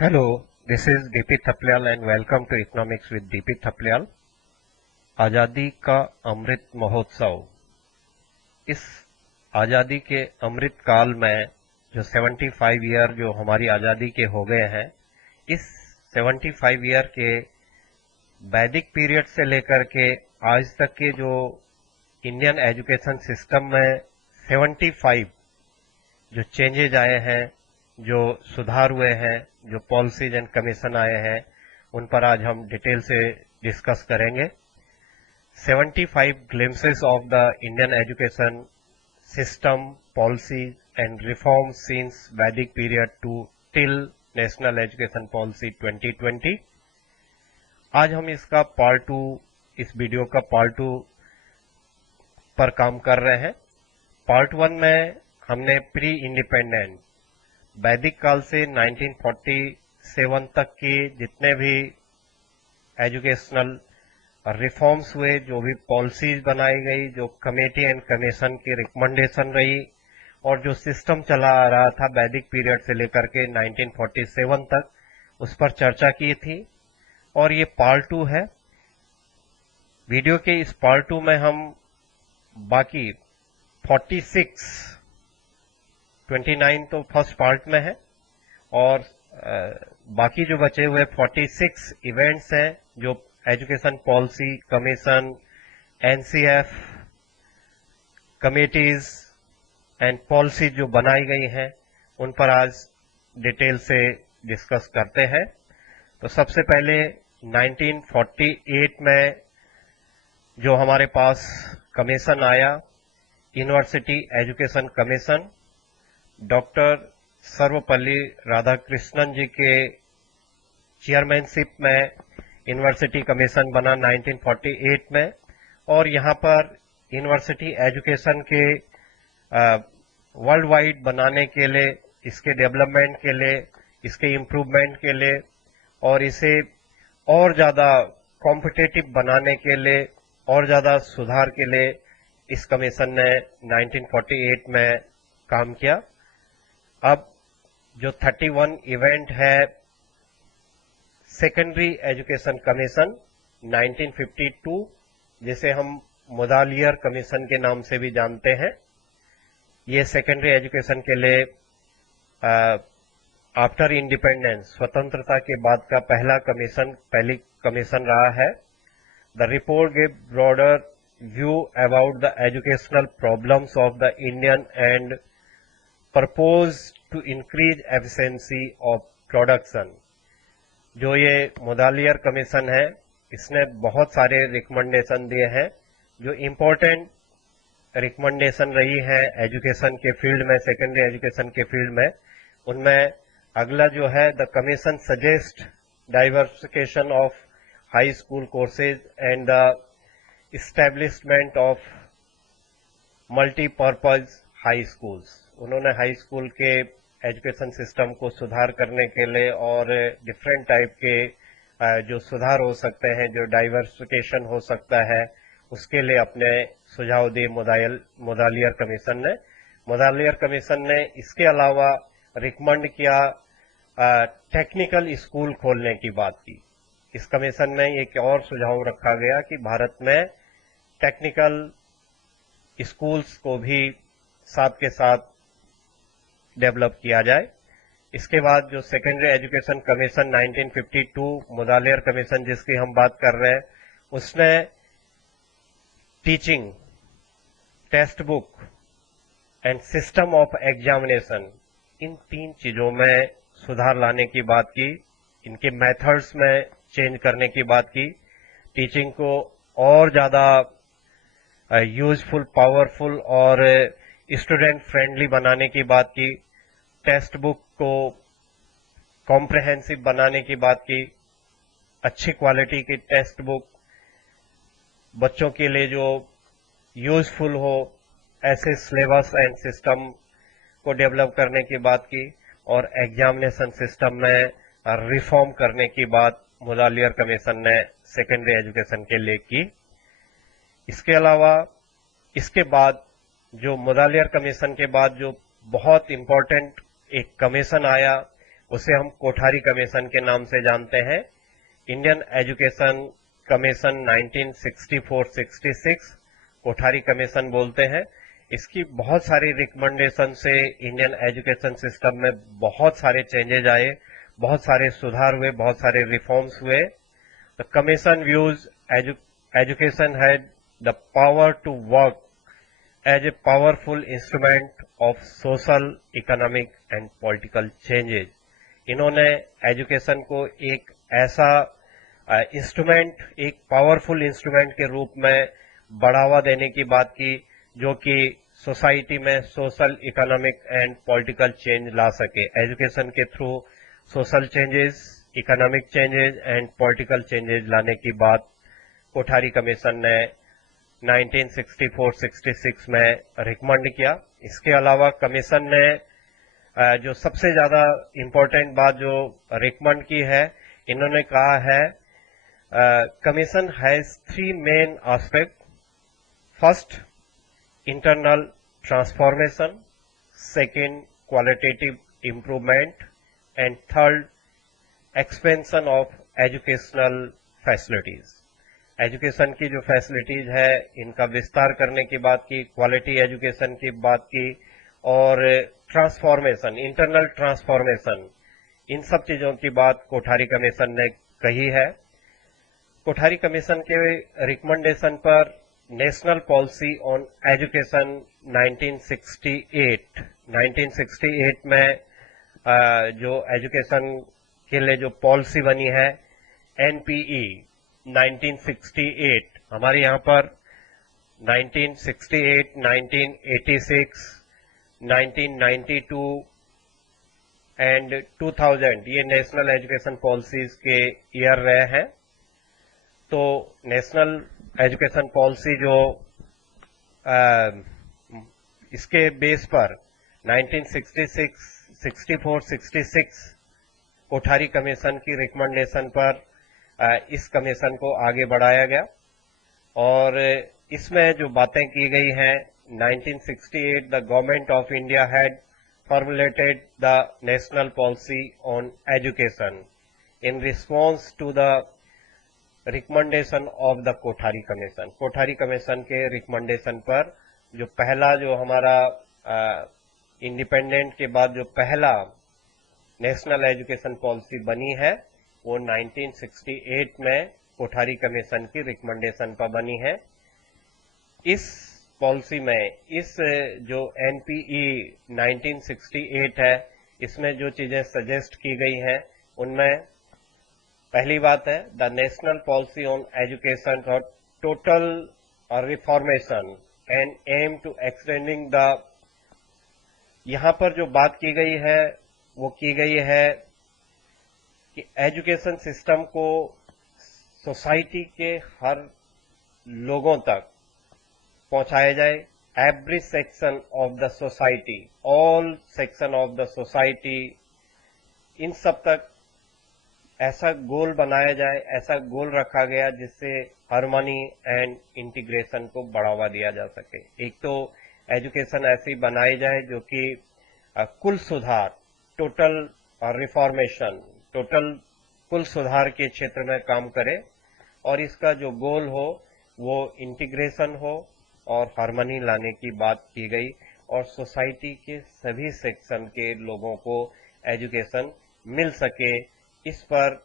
Hello, this is DP Thaplyal and welcome to Economics with DP Thaplyal। आज़ादी का अमृत महोत्सव। इस आज़ादी के अमृत काल में जो 75 ईयर जो हमारी आज़ादी के हो गए हैं, इस 75 ईयर के वैदिक पीरियड से लेकर के आज तक के जो इंडियन एजुकेशन सिस्टम में 75 जो चेंजेज आए हैं, जो सुधार हुए हैं, जो पॉलिसीज एंड कमीशन आए हैं, उन पर आज हम डिटेल से डिस्कस करेंगे। 75 glimpses of the Indian education system, policies and reform since Vedic period to till national education policy 2020। आज हम इसका पार्ट 2, इस वीडियो का पार्ट 2 पर काम कर रहे हैं। पार्ट 1 में हमने प्री इंडिपेंडेंट वैदिक काल से 1947 तक की जितने भी एजुकेशनल रिफॉर्म्स हुए, जो भी पॉलिसीज बनाई गई, जो कमेटी एंड कमीशन की रिकमेंडेशन रही और जो सिस्टम चला आ रहा था वैदिक पीरियड से लेकर के 1947 तक, उस पर चर्चा की थी। और ये पार्ट 2 है। वीडियो के इस पार्ट 2 में हम बाकी 29 तो फर्स्ट पार्ट में है और बाकी जो बचे हुए 46 इवेंट्स हैं जो education policy commission, NCF, committees and policy जो बनाई गई हैं, उन पर आज डिटेल से डिस्कस करते हैं। तो सबसे पहले 1948 में जो हमारे पास कमीशन आया, university education commission, doctor Sarvepalli Radhakrishnan ji के चेयरमैनशिप में यूनिवर्सिटी कमीशन बना 1948 में। और यहाँ पर यूनिवर्सिटी एजुकेशन के वर्ल्ड वाइड बनाने के लिए, इसके डेवलपमेंट के लिए, इसके इम्प्रूवमेंट के लिए और इसे और ज़्यादा कॉम्पिटिटिव बनाने के लिए और ज़्यादा सुधार के लिए इस कमीशन ने 1948 में काम किया। अब जो 31 इवेंट है सेकेंडरी एजुकेशन कमीशन 1952, जिसे हम मुदालियर कमीशन के नाम से भी जानते हैं, ये सेकेंडरी एजुकेशन के लिए आफ्टर इंडिपेंडेंस, स्वतंत्रता के बाद का पहली कमीशन रहा है। The report give broader view about the educational problems of the Indian and propose to increase efficiency of production. जो ये मुदालियर कमीशन है, इसने बहुत सारे रिकमेंडेशन दिए हैं जो इम्पोर्टेंट रिकमेंडेशन रही है एजुकेशन के फील्ड में, सेकेंडरी एजुकेशन के फील्ड में। उनमें अगला जो है, the commission suggest diversification of high school courses and the establishment of multipurpose high schools. उन्होंने हाई स्कूल के एजुकेशन सिस्टम को सुधार करने के लिए और डिफरेंट टाइप के जो सुधार हो सकते हैं, जो डाइवर्सिफिकेशन हो सकता है, उसके लिए अपने सुझाव दिए मुदालियर कमीशन ने। मुदालियर कमीशन ने इसके अलावा रिकमेंड किया टेक्निकल स्कूल खोलने की बात की। इस कमीशन में एक और सुझाव रखा गया कि भारत में टेक्निकल स्कूल्स को भी साथ के साथ डेवलप किया जाए। इसके बाद जो secondary education commission 1952 Mudaliar commission जिसकी हम बात कर रहे हैं, उसने teaching, textbook and system of examination, इन 3 चीजों में सुधार लाने की बात की। इनके मेथड्स में चेंज करने की बात की। टीचिंग को और ज्यादा यूजफुल, पावरफुल और स्टूडेंट फ्रेंडली बनाने की बात की। टेक्स्ट बुक को कॉम्प्रहेंसिव बनाने की बात की। अच्छी क्वालिटी की टेक्स्ट बुक बच्चों के लिए जो यूजफुल हो, ऐसे सिलेबस एंड सिस्टम को डेवलप करने की बात की। और एग्जामिनेशन सिस्टम में रिफॉर्म करने की बात मुदालियर कमीशन ने सेकेंडरी एजुकेशन के लिए की। इसके अलावा इसके बाद जो मुदालियर कमीशन के बाद जो बहुत इंपॉर्टेंट एक कमीशन आया, उसे हम कोठारी कमीशन के नाम से जानते हैं। Indian education commission 1964-66 Kothari commission बोलते हैं। इसकी बहुत सारी रिकमेंडेशन से इंडियन एजुकेशन सिस्टम में बहुत सारे चेंजेज आए, बहुत सारे सुधार हुए, बहुत सारे रिफॉर्म्स हुए। The commission views education had the power to work as a powerful instrument of social, economic and political changes. इन्होंने एजुकेशन को एक ऐसा इंस्ट्रूमेंट, एक पावरफुल इंस्ट्रूमेंट के रूप में बढ़ावा देने की बात की, जो कि सोसाइटी में social, economic and political change ला सके। एजुकेशन के through social changes, economic changes and political changes लाने की बात कोठारी कमीशन ने 1964-66 में रिकमेंड किया। इसके अलावा कमीशन ने जो सबसे ज्यादा इंपॉर्टेंट बात जो रिकमेंड की है, इन्होंने कहा है commission has 3 main aspect. First, internal transformation, second, qualitative improvement and third, expansion of educational facilities. Education की जो फैसिलिटीज है इनका विस्तार करने की बात की, क्वालिटी एजुकेशन की बात की, और ट्रांसफॉर्मेशन, इंटरनल ट्रांसफॉर्मेशन, इन सब चीजों की बात कोठारी कमीशन ने कही है। कोठारी कमीशन के रिकमेंडेशन पर नेशनल पॉलिसी ऑन एजुकेशन 1968 में जो एजुकेशन के लिए जो पॉलिसी बनी है, एनपीई 1968, हमारे यहाँ पर 1968, 1986, 1992 एंड 2000 ये नेशनल एजुकेशन पॉलिसीज के ईयर रहे हैं। तो नेशनल एजुकेशन पॉलिसी जो इसके बेस पर 1966, 64, 66 कोठारी कमीशन की रिकमेंडेशन पर इस कमीशन को आगे बढ़ाया गया, और इसमें जो बातें की गई हैं, 1968 the government of India had formulated the national policy on education in response to the recommendation of the Kothari commission. Kothari commission के रिकमेंडेशन पर जो पहला, जो हमारा इंडिपेंडेंट के बाद जो पहला नेशनल एजुकेशन पॉलिसी बनी है, वो 1968 में कोठारी कमीशन की रिकमेंडेशन पर बनी है। इस पॉलिसी में, इस जो एनपीई 1968 है, इसमें जो चीजें सजेस्ट की गई हैं, उनमें पहली बात है the national policy on education for total reformation and aim to extending the, यहां पर जो बात की गई है वो की गई है कि एजुकेशन सिस्टम को सोसाइटी के हर लोगों तक पहुंचाया जाए। Every section of the society, all section of the society, इन सब तक ऐसा गोल बनाया जाए, ऐसा गोल रखा गया जिससे हार्मनी एंड इंटीग्रेशन को बढ़ावा दिया जा सके। एक तो एजुकेशन ऐसी बनाई जाए जो कि कुल सुधार, टोटल रिफॉर्मेशन, टोटल कुल सुधार के क्षेत्र में काम करे, और इसका जो गोल हो वो इंटीग्रेशन हो और हार्मनी लाने की बात की गई, और सोसाइटी के सभी सेक्शन के लोगों को एजुकेशन मिल सके। इस पर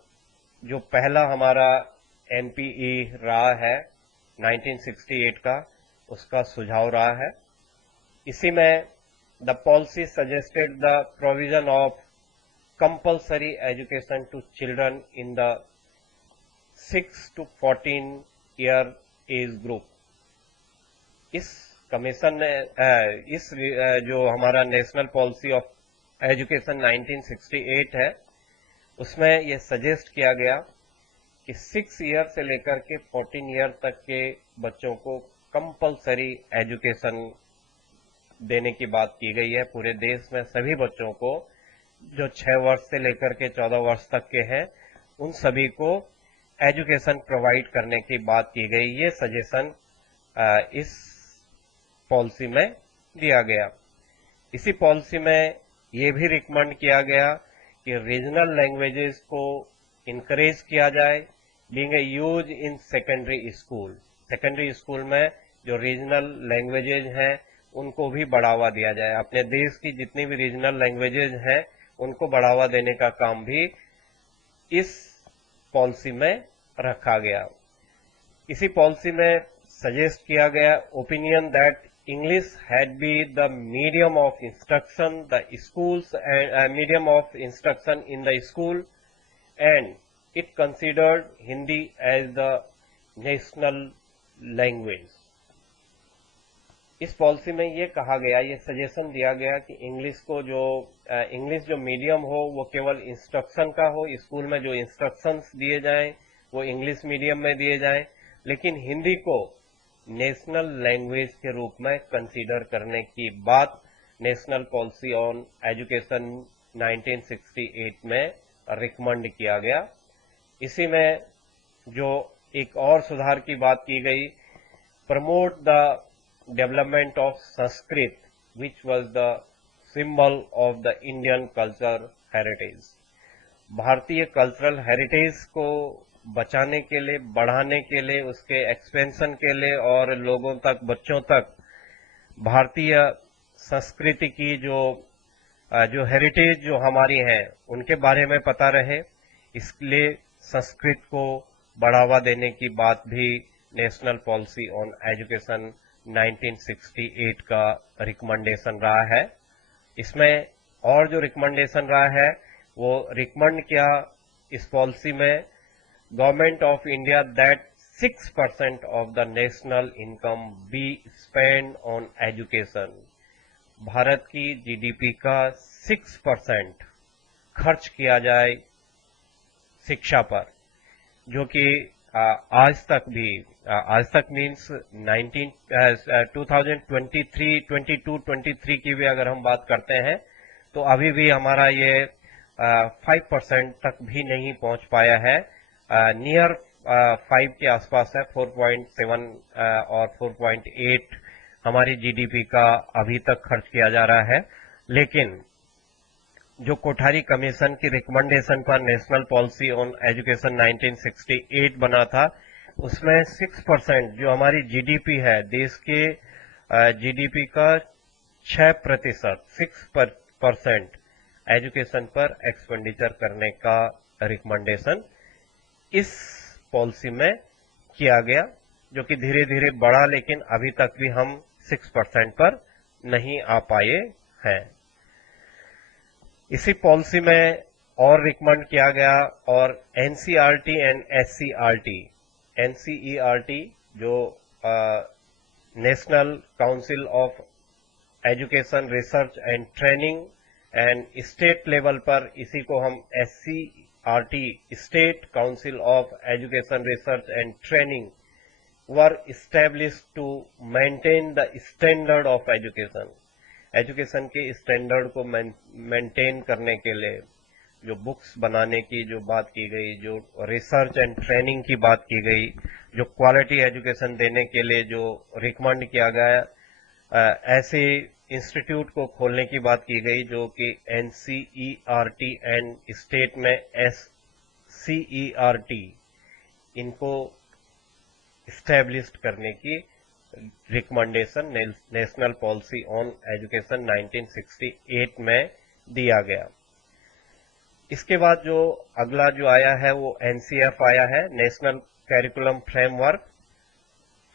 जो पहला हमारा एनपीई रहा है 1968 का, उसका सुझाव रहा है। इसी में the policy suggested the provision of compulsory education to children in the 6 to 14 year age group. इस कमीशन ने इस जो हमारा नेशनल पॉलिसी ऑफ एजुकेशन 1968 है, उसमें यह सजेस्ट किया गया कि 6 ईयर से लेकर के 14 ईयर तक के बच्चों को कंपल्सरी एजुकेशन देने की बात की गई है। पूरे देश में सभी बच्चों को जो 6 वर्ष से लेकर के 14 वर्ष तक के हैं, उन सभी को एजुकेशन प्रोवाइड करने की बात की गई। ये सजेशन इस पॉलिसी में दिया गया। इसी पॉलिसी में ये भी रिकमेंड किया गया कि रीजनल लैंग्वेजेस को इनकरेज किया जाए, being a use in secondary school. Secondary school में जो रीजनल लैंग्वेजेज हैं उनको भी बढ़ावा दिया जाए। अपने देश की जितनी भी रीजनल लैंग्वेजेज हैं उनको बढ़ावा देने का काम भी इस पॉलिसी में रखा गया। इसी पॉलिसी में सजेस्ट किया गया opinion that English had be the medium of instruction, the schools and medium of instruction in the school, and it considered Hindi as the national language. इस पॉलिसी में ये कहा गया, ये सजेशन दिया गया कि इंग्लिश जो मीडियम हो वो केवल इंस्ट्रक्शन का हो, स्कूल में जो इंस्ट्रक्शंस दिए जाएं वो इंग्लिश मीडियम में दिए जाएं, लेकिन हिंदी को नेशनल लैंग्वेज के रूप में कंसीडर करने की बात नेशनल पॉलिसी ऑन एजुकेशन 1968 में रिकमेंड किया गया। इसी में जो एक और सुधार की बात की गई, promote the development of Sanskrit which was the symbol of the Indian culture heritage. भारतीय कल्चरल हेरिटेज को बचाने के लिए, बढ़ाने के लिए, उसके एक्सपेंशन के लिए और लोगों तक, बच्चों तक भारतीय संस्कृति की जो हेरिटेज जो हमारी है उनके बारे में पता रहे, इसलिए संस्कृत को बढ़ावा देने की बात भी नेशनल पॉलिसी ऑन एजुकेशन 1968 का रिकमेंडेशन रहा है। इसमें और जो रिकमेंडेशन रहा है वो रिकमेंड किया इस पॉलिसी में government of India that 6% of the national income be spend on education. Bharat की जीडीपी का 6% खर्च किया जाए शिक्षा पर, जो कि आज तक मीन्स 2023 की भी अगर हम बात करते हैं तो अभी भी हमारा ये 5% तक भी नहीं पहुंच पाया है। नियर 5 के आसपास है, 4.7 और 4.8 हमारी जीडीपी का अभी तक खर्च किया जा रहा है। लेकिन जो कोठारी कमीशन की रिकमेंडेशन पर नेशनल पॉलिसी ऑन एजुकेशन 1968 बना था, उसमें 6% जो हमारी जीडीपी है, देश के जीडीपी का 6%, 6% एजुकेशन पर एक्सपेंडिचर करने का रिकमेंडेशन इस पॉलिसी में किया गया, जो कि धीरे धीरे बढ़ा, लेकिन अभी तक भी हम 6% पर नहीं आ पाए हैं। इसी पॉलिसी में और रिकमेंड किया गया और एनसीईआरटी एंड एससीईआरटी, एनसीईआरटी जो national council of education research and training, and state level पर इसी को हम SCRT, state council of education research and training, were established to maintain the standard of education। Education के standard को maintain करने के लिए जो बुक्स बनाने की जो बात की गई, जो रिसर्च एंड ट्रेनिंग की बात की गई, जो क्वालिटी एजुकेशन देने के लिए जो रिकमेंड किया गया, ऐसे इंस्टीट्यूट को खोलने की बात की गई जो कि NCERT एंड स्टेट में SCERT, इनको स्टैब्लिश्ड करने की recommendation national policy on education 1968 में दिया गया। इसके बाद जो अगला जो आया है वो NCF आया है, नेशनल कैरिकुलम फ्रेमवर्क।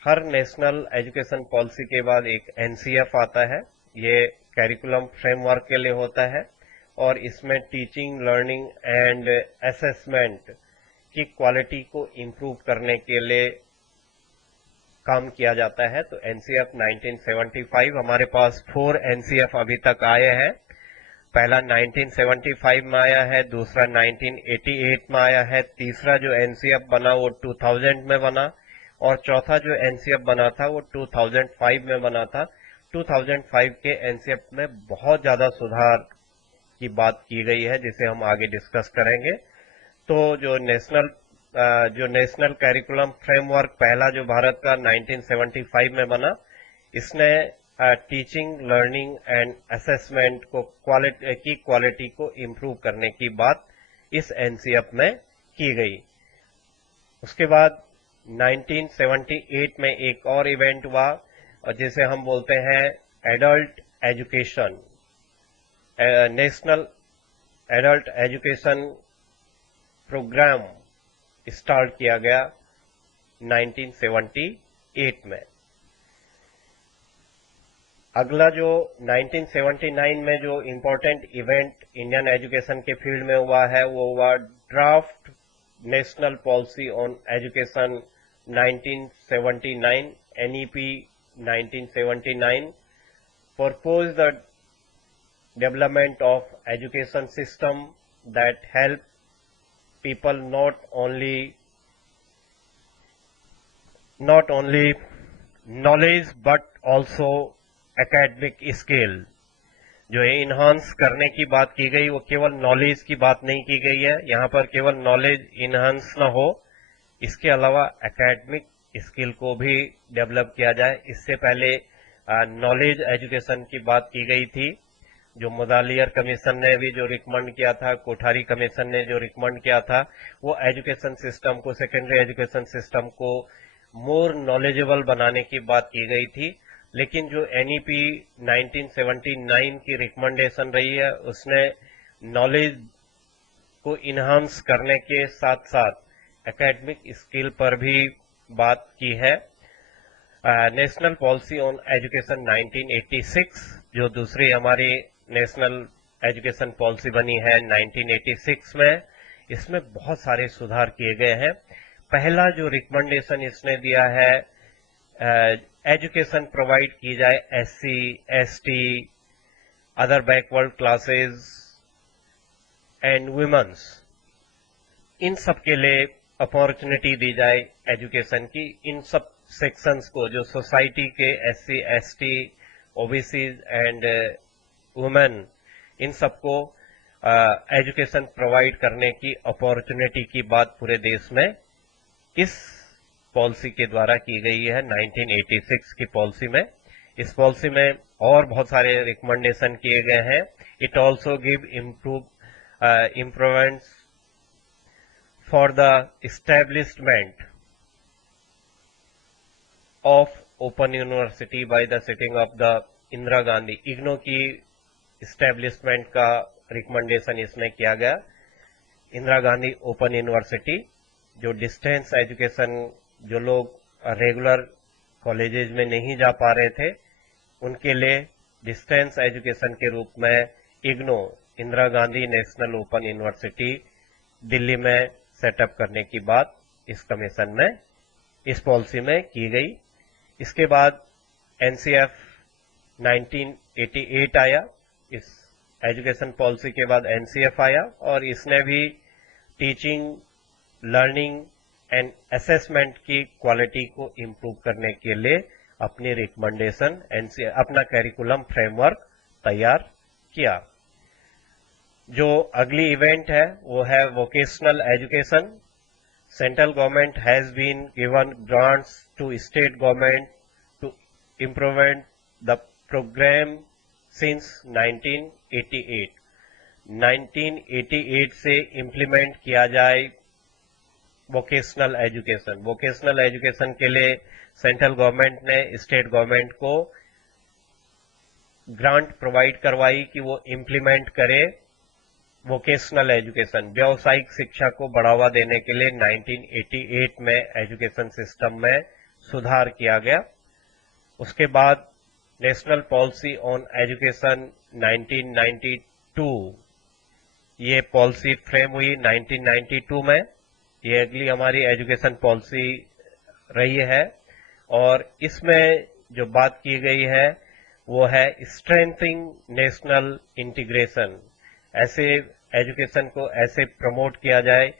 हर नेशनल एजुकेशन पॉलिसी के बाद एक NCF आता है, ये कैरिकुलम फ्रेमवर्क के लिए होता है और इसमें टीचिंग, लर्निंग एंड असेसमेंट की क्वालिटी को इम्प्रूव करने के लिए काम किया जाता है। तो NCF 1975, हमारे पास 4 NCF अभी तक आए हैं। पहला 1975 में आया है, दूसरा 1988 में आया है, तीसरा जो NCF बना वो 2000 में बना और चौथा जो NCF बना था वो 2005 में बना था। 2005 के NCF में बहुत ज्यादा सुधार की बात की गई है जिसे हम आगे डिस्कस करेंगे। तो जो नेशनल कैरिकुलम फ्रेमवर्क पहला जो भारत का 1975 में बना, इसने टीचिंग, लर्निंग एंड असेसमेंट को क्वालिटी को इम्प्रूव करने की बात इस एनसीएफ में की गई। उसके बाद 1978 में एक और इवेंट हुआ जिसे हम बोलते हैं adult education, national adult education programme start किया गया 1978 में। अगला जो 1979 में जो इम्पोर्टेंट इवेंट इंडियन एजुकेशन के फील्ड में हुआ है वो हुआ draft national policy on education 1979, NEP 1979 proposed the development of education system that help people not only knowledge but also academic skill। जो इन्हांस करने की बात की गई वो केवल नॉलेज की बात नहीं की गई है, यहाँ पर केवल नॉलेज इन्हांस ना हो, इसके अलावा एकेडमिक स्किल को भी डेवलप किया जाए। इससे पहले नॉलेज एजुकेशन की बात की गई थी, जो मुदालियर कमीशन ने भी जो रिकमेंड किया था, कोठारी कमीशन ने जो रिकमेंड किया था, वो एजुकेशन सिस्टम को, सेकेंडरी एजुकेशन सिस्टम को मोर नॉलेजेबल बनाने की बात की गई थी। लेकिन जो NEP 1979 की रिकमेंडेशन रही है उसने नॉलेज को इन्हांस करने के साथ साथ एकेडमिक स्किल पर भी बात की है। नेशनल पॉलिसी ऑन एजुकेशन 1986 जो दूसरी हमारी नेशनल एजुकेशन पॉलिसी बनी है 1986 में, इसमें बहुत सारे सुधार किए गए हैं। पहला जो रिकमेंडेशन इसने दिया है, एजुकेशन प्रोवाइड की जाए SC, ST, other backward classes and womens, इन सब के लिए अपॉर्चुनिटी दी जाए एजुकेशन की। इन सब सेक्शंस को, जो सोसाइटी के SC, ST, OBC and women, इन सबको एजुकेशन प्रोवाइड करने की अपॉर्चुनिटी की बात पूरे देश में इस पॉलिसी के द्वारा की गई है 1986 की पॉलिसी में। इस पॉलिसी में और बहुत सारे रिकमेंडेशन किए गए हैं। It also give improvements for the establishment of open university by the sitting of the Indira Gandhi. IGNOU की एस्टेब्लिशमेंट का रिकमेंडेशन इसमें किया गया। इंदिरा गांधी ओपन यूनिवर्सिटी, जो डिस्टेंस एजुकेशन, जो लोग रेगुलर कॉलेजेज में नहीं जा पा रहे थे, उनके लिए डिस्टेंस एजुकेशन के रूप में IGNOU, Indira Gandhi national open university Delhi में सेटअप करने की बात इस कमीशन में, इस पॉलिसी में की गई। इसके बाद NCF 1988 आया। इस एजुकेशन पॉलिसी के बाद NCF आया और इसने भी टीचिंग, लर्निंग एंड असेसमेंट की क्वालिटी को इम्प्रूव करने के लिए अपनी रिकमेंडेशन, अपना कैरिकुलम फ्रेमवर्क तैयार किया। जो अगली इवेंट है वो है vocational education. Central government has been given grants to state government to improvement the programme since 1988। 1988 से इम्प्लीमेंट किया जाए वोकेशनल एजुकेशन। वोकेशनल एजुकेशन के लिए सेंट्रल गवर्नमेंट ने स्टेट गवर्नमेंट को ग्रांट प्रोवाइड करवाई कि वो इम्प्लीमेंट करे वोकेशनल एजुकेशन। व्यावसायिक शिक्षा को बढ़ावा देने के लिए 1988 में एजुकेशन सिस्टम में सुधार किया गया। उसके बाद नेशनल पॉलिसी ऑन एजुकेशन 1992, ये पॉलिसी फ्रेम हुई 1992 में। ये अगली हमारी एजुकेशन पॉलिसी रही है और इसमें जो बात की गई है वो है स्ट्रेंथनिंग नेशनल इंटीग्रेशन। ऐसे एजुकेशन को ऐसे प्रमोट किया जाए,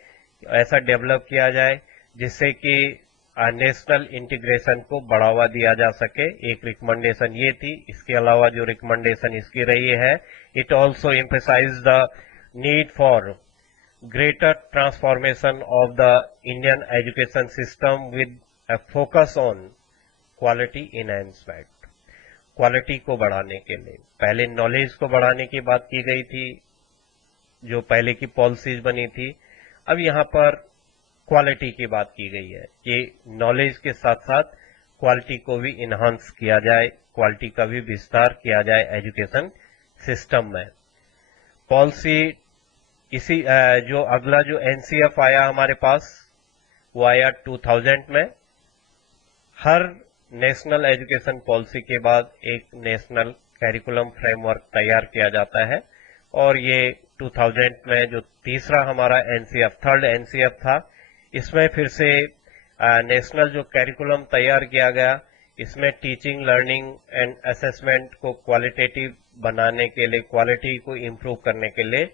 ऐसा डेवलप किया जाए जिससे कि नेशनल इंटीग्रेशन को बढ़ावा दिया जा सके। एक रिकमेंडेशन ये थी। इसके अलावा जो रिकमेंडेशन इसकी रही है, it also emphasize the need for greater transformation of the Indian education system with a focus on quality enhancement. Quality को बढ़ाने के लिए। पहले नॉलेज को बढ़ाने की बात की गई थी, जो पहले की पॉलिसीज बनी थी। अब यहाँ पर क्वालिटी की बात की गई है कि नॉलेज के साथ साथ क्वालिटी को भी इन्हांस किया जाए, क्वालिटी का भी विस्तार किया जाए एजुकेशन सिस्टम में। पॉलिसी इसी जो अगला जो एनसीएफ आया हमारे पास, वो आया 2000 में। हर नेशनल एजुकेशन पॉलिसी के बाद एक नेशनल कैरिकुलम फ्रेमवर्क तैयार किया जाता है, और ये 2000 में जो तीसरा हमारा एनसीएफ, थर्ड एनसीएफ था, इसमें फिर से नेशनल जो कैरिकुलम तैयार किया गया, इसमें टीचिंग, लर्निंग एंड असेसमेंट को क्वालिटेटिव बनाने के लिए, क्वालिटी को इम्प्रूव करने के लिए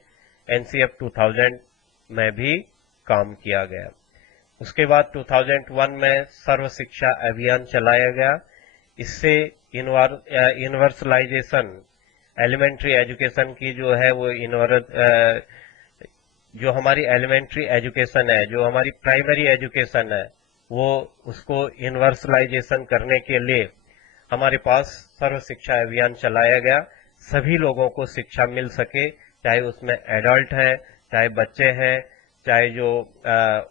एनसीएफ 2000 में भी काम किया गया। उसके बाद 2001 में सर्व शिक्षा अभियान चलाया गया। इससे यूनिवर्सलाइजेशन, एलिमेंट्री एजुकेशन की जो है वो जो हमारी एलिमेंट्री एजुकेशन है, जो हमारी प्राइमरी एजुकेशन है, वो उसको यूनिवर्सलाइजेशन करने के लिए हमारे पास सर्व शिक्षा अभियान चलाया गया। सभी लोगों को शिक्षा मिल सके, चाहे उसमें एडल्ट हैं, चाहे बच्चे हैं, चाहे जो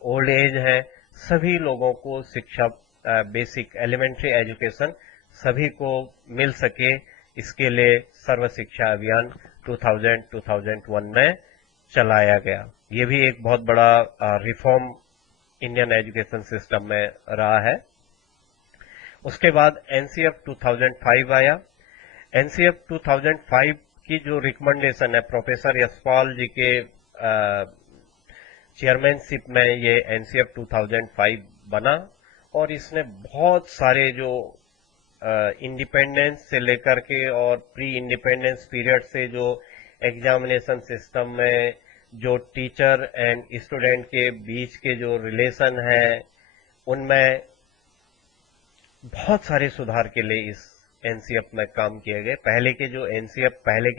ओल्ड एज है, सभी लोगों को शिक्षा, बेसिक एलिमेंट्री एजुकेशन सभी को मिल सके, इसके लिए सर्व शिक्षा अभियान 2001 में चलाया गया। ये भी एक बहुत बड़ा रिफॉर्म इंडियन एजुकेशन सिस्टम में रहा है। उसके बाद एनसीएफ 2005 आया। एनसीएफ 2005 की जो रिकमेंडेशन है, प्रोफेसर यशपाल जी के चेयरमैनशिप में ये एनसीएफ 2005 बना, और इसने बहुत सारे जो इंडिपेंडेंस से लेकर के और प्री इंडिपेंडेंस पीरियड से जो एग्जामिनेशन सिस्टम में जो टीचर एंड स्टूडेंट के बीच के जो रिलेशन है, उनमें बहुत सारे सुधार के लिए इस एनसीएफ में काम किए गए। पहले के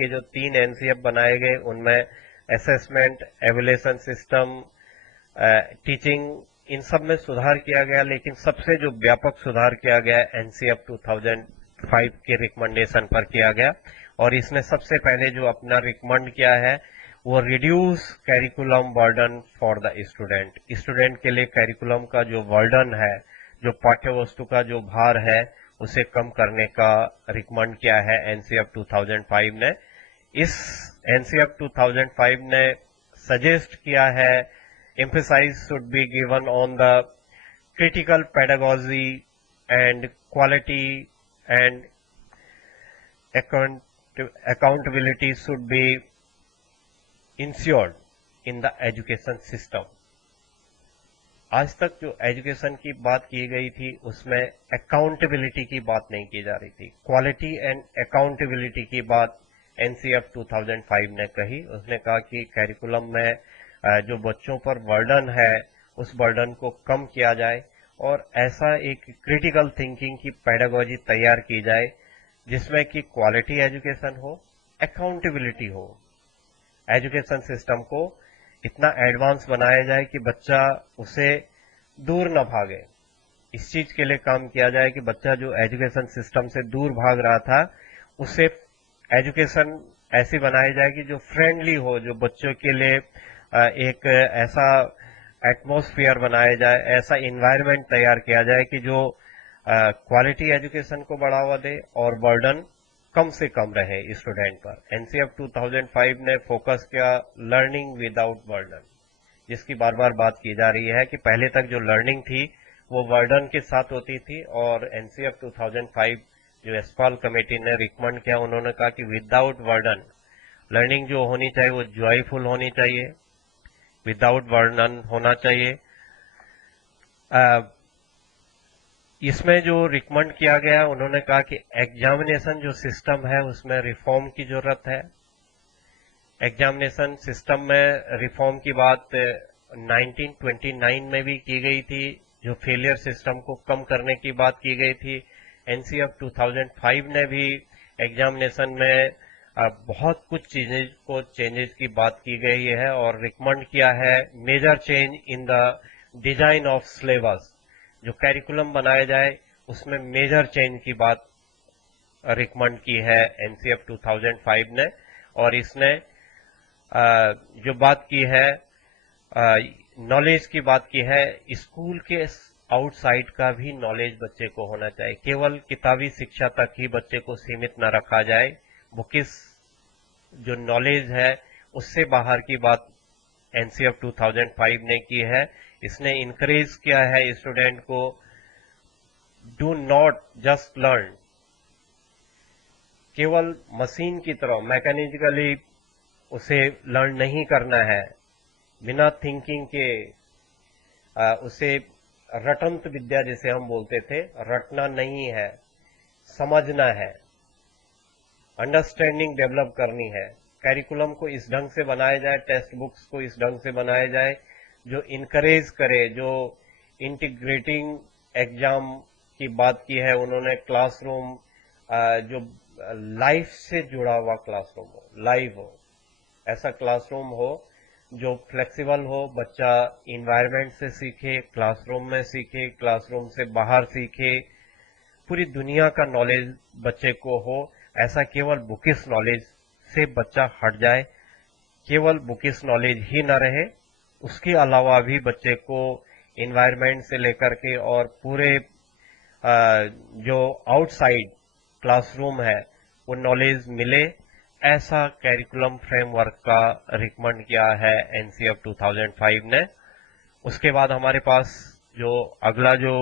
जो 3 एनसीएफ बनाए गए, उनमें असेसमेंट, एवल्यूएशन सिस्टम, टीचिंग, इन सब में सुधार किया गया, लेकिन सबसे जो व्यापक सुधार किया गया एनसीएफ 2005 के रिकमेंडेशन पर किया गया। और इसने सबसे पहले जो अपना रिकमेंड किया है, वो reduce curriculum burden for the student. Student के लिए कैरिकुलम का जो बर्डन है, जो पाठ्य वस्तु का जो भार है, उसे कम करने का रिकमेंड किया है एनसीएफ 2005 ने। इस एनसीएफ 2005 ने सजेस्ट किया है, emphasis should be given on the critical pedagogy and quality and accountability should be ensured in the education system. आज तक जो एजुकेशन की बात की गई थी, उसमें अकाउंटेबिलिटी की बात नहीं की जा रही थी। क्वालिटी एंड अकाउंटेबिलिटी की बात एनसीएफ 2005 ने कही। उसने कहा कि कैरिकुलम में जो बच्चों पर बर्डन है, उस बर्डन को कम किया जाए, और ऐसा एक क्रिटिकल थिंकिंग की पेडागोजी तैयार की जाए, जिसमें कि क्वालिटी एजुकेशन हो, अकाउंटेबिलिटी हो। एजुकेशन सिस्टम को इतना एडवांस बनाया जाए कि बच्चा उसे दूर न भागे। इस चीज के लिए काम किया जाए कि बच्चा जो एजुकेशन सिस्टम से दूर भाग रहा था, उसे एजुकेशन ऐसी बनाई जाए कि जो फ्रेंडली हो, जो बच्चों के लिए एक ऐसा एटमॉस्फेयर बनाया जाए, ऐसा इन्वायरमेंट तैयार किया जाए कि जो क्वालिटी एजुकेशन को बढ़ावा दे और बर्डन कम से कम रहे स्टूडेंट पर। एनसीएफ 2005 ने फोकस किया लर्निंग विदाउट बर्डन, जिसकी बार बार बात की जा रही है कि पहले तक जो लर्निंग थी वो बर्डन के साथ होती थी, और एनसीएफ 2005 जो यशपाल कमेटी ने रिकमेंड किया, उन्होंने कहा कि विदाउट बर्डन लर्निंग जो होनी चाहिए वो जॉयफुल होनी चाहिए, विदाउट बर्डन होना चाहिए। इसमें जो रिकमेंड किया गया, उन्होंने कहा कि एग्जामिनेशन जो सिस्टम है उसमें रिफॉर्म की जरूरत है। एग्जामिनेशन सिस्टम में रिफॉर्म की बात 1929 में भी की गई थी, जो फेलियर सिस्टम को कम करने की बात की गई थी। एनसीएफ 2005 ने भी एग्जामिनेशन में बहुत कुछ चेंजेस की बात की गई है, और रिकमेंड किया है major change in the design of syllabus. जो कैरिकुलम बनाया जाए उसमें मेजर चेंज की बात रिकमेंड की है एनसीएफ 2005 ने, और इसने जो बात की है, नॉलेज की बात की है, स्कूल के आउटसाइड का भी नॉलेज बच्चे को होना चाहिए। केवल किताबी शिक्षा तक ही बच्चे को सीमित न रखा जाए। बुकिस जो नॉलेज है उससे बाहर की बात एनसीएफ 2005 ने की है। इसने इनकरेज किया है स्टूडेंट को, डू नॉट जस्ट लर्न, केवल मशीन की तरह मैकेनिकली उसे लर्न नहीं करना है, बिना थिंकिंग के उसे रटंत विद्या जिसे हम बोलते थे, रटना नहीं है, समझना है, अंडरस्टैंडिंग डेवलप करनी है। कैरिकुलम को इस ढंग से बनाया जाए, टेक्स्ट बुक्स को इस ढंग से बनाया जाए जो इनकरेज करे, जो इंटीग्रेटिंग एग्जाम की बात की है उन्होंने, क्लासरूम जो लाइफ से जुड़ा हुआ क्लासरूम हो, लाइव हो, ऐसा क्लासरूम हो जो फ्लेक्सिबल हो, बच्चा इन्वायरमेंट से सीखे, क्लासरूम में सीखे, क्लासरूम से बाहर सीखे, पूरी दुनिया का नॉलेज बच्चे को हो। ऐसा केवल बुकिस नॉलेज से बच्चा हट जाए, केवल बुकिस नॉलेज ही न रहे, उसके अलावा भी बच्चे को इन्वायरमेंट से लेकर के और पूरे जो आउटसाइड क्लासरूम है वो नॉलेज मिले, ऐसा कैरिकुलम फ्रेमवर्क का रिकमेंड किया है एनसीएफ 2005 ने। उसके बाद हमारे पास जो अगला जो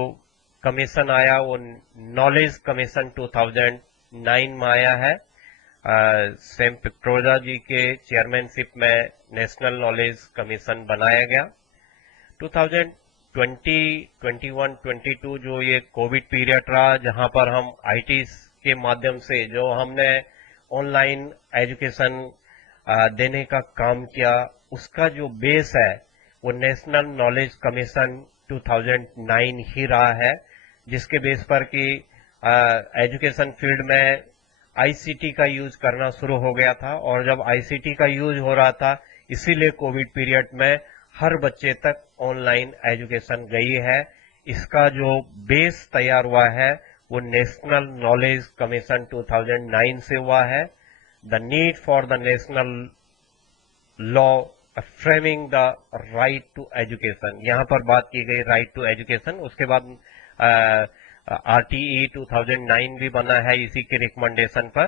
कमीशन आया वो नॉलेज कमीशन 2009 में आया है। सैम पित्रोदा जी के चेयरमैनशिप में नेशनल नॉलेज कमीशन बनाया गया। 2020, 21, 22 जो ये कोविड पीरियड रहा, जहां पर हम आईटी के माध्यम से जो हमने ऑनलाइन एजुकेशन देने का काम किया, उसका जो बेस है वो नेशनल नॉलेज कमीशन 2009 ही रहा है, जिसके बेस पर कि एजुकेशन फील्ड में आईसीटी का यूज करना शुरू हो गया था। और जब आईसीटी का यूज हो रहा था, इसीलिए कोविड पीरियड में हर बच्चे तक ऑनलाइन एजुकेशन गई है। इसका जो बेस तैयार हुआ है वो नेशनल नॉलेज कमीशन 2009 से हुआ है। The need for the national law framing the right to education, यहां पर बात की गई राइट टू एजुकेशन। उसके बाद आरटीई 2009 भी बना है इसी के रिकमेंडेशन पर।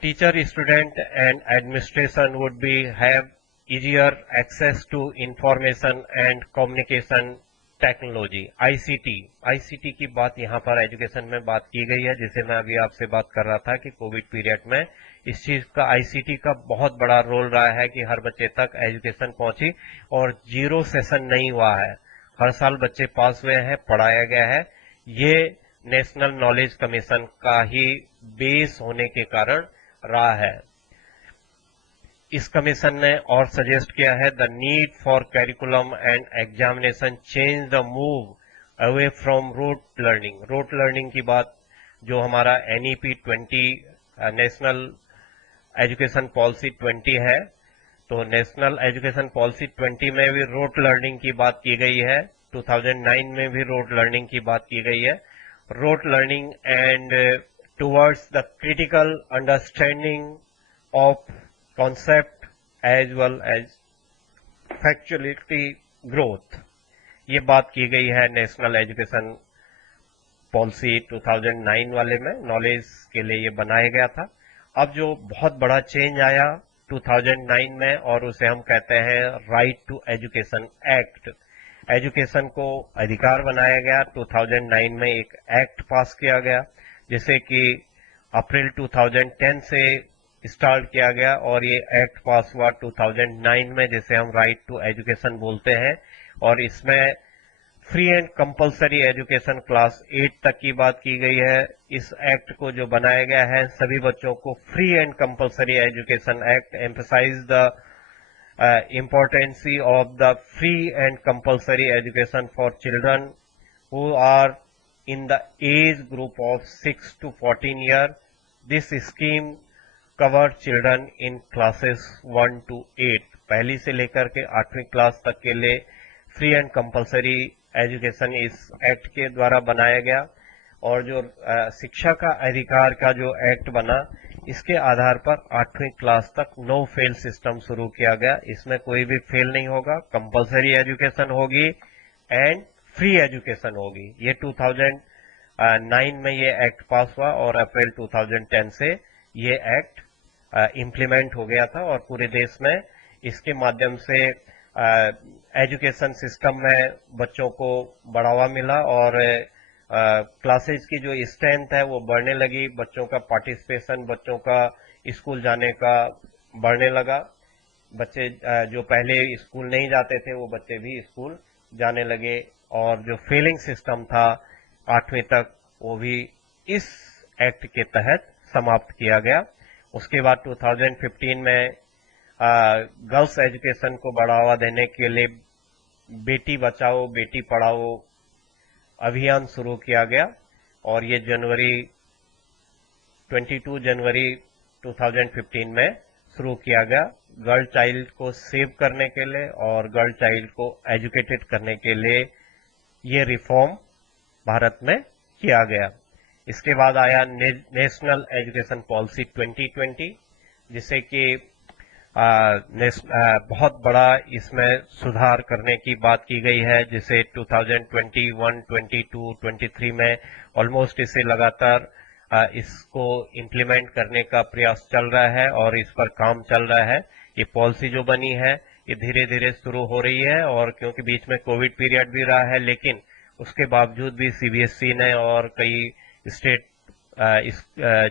Teacher, student and administration would be have easier access to information and communication technology, ICT की बात यहाँ पर एजुकेशन में बात की गई है, जिसे मैं अभी आपसे बात कर रहा था कि कोविड पीरियड में इस चीज का, आईसीटी का बहुत बड़ा रोल रहा है कि हर बच्चे तक एजुकेशन पहुंची और जीरो सेशन नहीं हुआ है, हर साल बच्चे पास हुए हैं, पढ़ाया गया है। ये नेशनल नॉलेज कमीशन का ही बेस होने के कारण रहा है। इस कमीशन ने और सजेस्ट किया है the need for curriculum and examination change the move away from rote learning. Rote learning की बात जो हमारा एनईपी 20 नेशनल एजुकेशन पॉलिसी 20 है, तो नेशनल एजुकेशन पॉलिसी 20 में भी रोट लर्निंग की बात की गई है, 2009 में भी रोट लर्निंग की बात की गई है। Rote learning and towards the critical understanding of concept as well as factuality growth, ये बात की गई है नेशनल एजुकेशन पॉलिसी 2009 वाले में, नॉलेज के लिए ये बनाया गया था। अब जो बहुत बड़ा चेंज आया 2009 में, और उसे हम कहते हैं right to education act. Education को अधिकार बनाया गया, 2009 में एक एक्ट पास किया गया, जिसे कि अप्रैल 2010 से स्टार्ट किया गया, और ये एक्ट पास हुआ 2009 में, जिसे हम राइट टू एजुकेशन बोलते हैं। और इसमें free and compulsory education class 8 तक की बात की गई है। इस एक्ट को जो बनाया गया है, सभी बच्चों को free and compulsory education act emphasise the importance of the free and compulsory education for children who are in the age group of 6 to 14 year. This scheme cover children in classes 1 to 8, पहली से लेकर के 8वीं class तक के लिए free and compulsory education इस act के द्वारा बनाया गया। और जो शिक्षा का अधिकार का जो एक्ट बना, इसके आधार पर 8वीं क्लास तक नो फेल सिस्टम शुरू किया गया। इसमें कोई भी फेल नहीं होगा, कंपलसरी एजुकेशन होगी एंड फ्री एजुकेशन होगी। ये 2009 में ये एक्ट पास हुआ और अप्रैल 2010 से ये एक्ट इम्प्लीमेंट हो गया था और पूरे देश में इसके माध्यम से एजुकेशन सिस्टम में बच्चों को बढ़ावा मिला और क्लासेज की जो स्ट्रेंथ है वो बढ़ने लगी, बच्चों का पार्टिसिपेशन, बच्चों का स्कूल जाने का बढ़ने लगा। बच्चे जो पहले स्कूल नहीं जाते थे वो बच्चे भी स्कूल जाने लगे और जो फेलिंग सिस्टम था 8वीं तक वो भी इस एक्ट के तहत समाप्त किया गया। उसके बाद 2015 में गर्ल्स एजुकेशन को बढ़ावा देने के लिए बेटी बचाओ बेटी पढ़ाओ अभियान शुरू किया गया और ये 22 जनवरी 2015 में शुरू किया गया। गर्ल चाइल्ड को सेव करने के लिए और गर्ल चाइल्ड को एजुकेटेड करने के लिए ये रिफॉर्म भारत में किया गया। इसके बाद आया नेशनल एजुकेशन पॉलिसी 2020, जिसे कि बहुत बड़ा इसमें सुधार करने की बात की गई है, जिसे 2021, 22, 23 में ऑलमोस्ट इसे लगातार इसको इम्प्लीमेंट करने का प्रयास चल रहा है और इस पर काम चल रहा है। ये पॉलिसी जो बनी है ये धीरे धीरे शुरू हो रही है और क्योंकि बीच में कोविड पीरियड भी रहा है, लेकिन उसके बावजूद भी सीबीएसई ने और कई स्टेट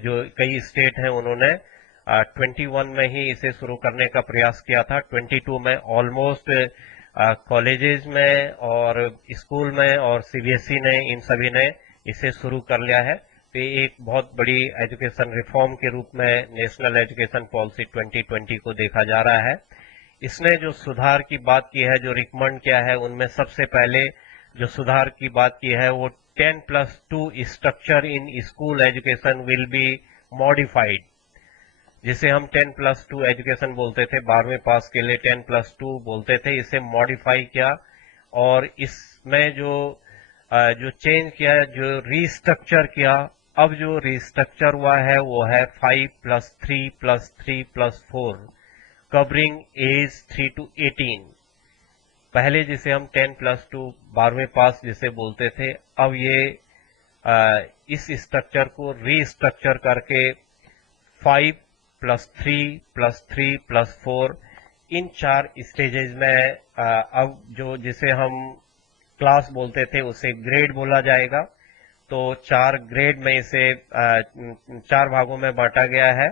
जो कई स्टेट हैं उन्होंने 21 में ही इसे शुरू करने का प्रयास किया था। 22 में ऑलमोस्ट कॉलेजेस में और स्कूल में और सीबीएसई ने इन सभी ने इसे शुरू कर लिया है। तो एक बहुत बड़ी एजुकेशन रिफॉर्म के रूप में नेशनल एजुकेशन पॉलिसी 2020 को देखा जा रहा है। इसने जो सुधार की बात की है, जो रिकमेंड किया है, उनमें सबसे पहले जो सुधार की बात की है वो 10+2 structure in school education will be modified, जिसे हम 10+2 एजुकेशन बोलते थे, 12वीं पास के लिए 10+2 बोलते थे, इसे मॉडिफाई किया और इसमें जो चेंज किया, जो रीस्ट्रक्चर किया, अब जो रीस्ट्रक्चर हुआ है वो है 5+3+3+4 कवरिंग एज 3 to 18। पहले जिसे हम 10+2 12वीं पास जिसे बोलते थे, अब ये इस स्ट्रक्चर को रीस्ट्रक्चर करके 5+3+3+4 इन 4 स्टेजेस में अब जो जिसे हम क्लास बोलते थे उसे ग्रेड बोला जाएगा। तो 4 ग्रेड में इसे 4 भागों में बांटा गया है।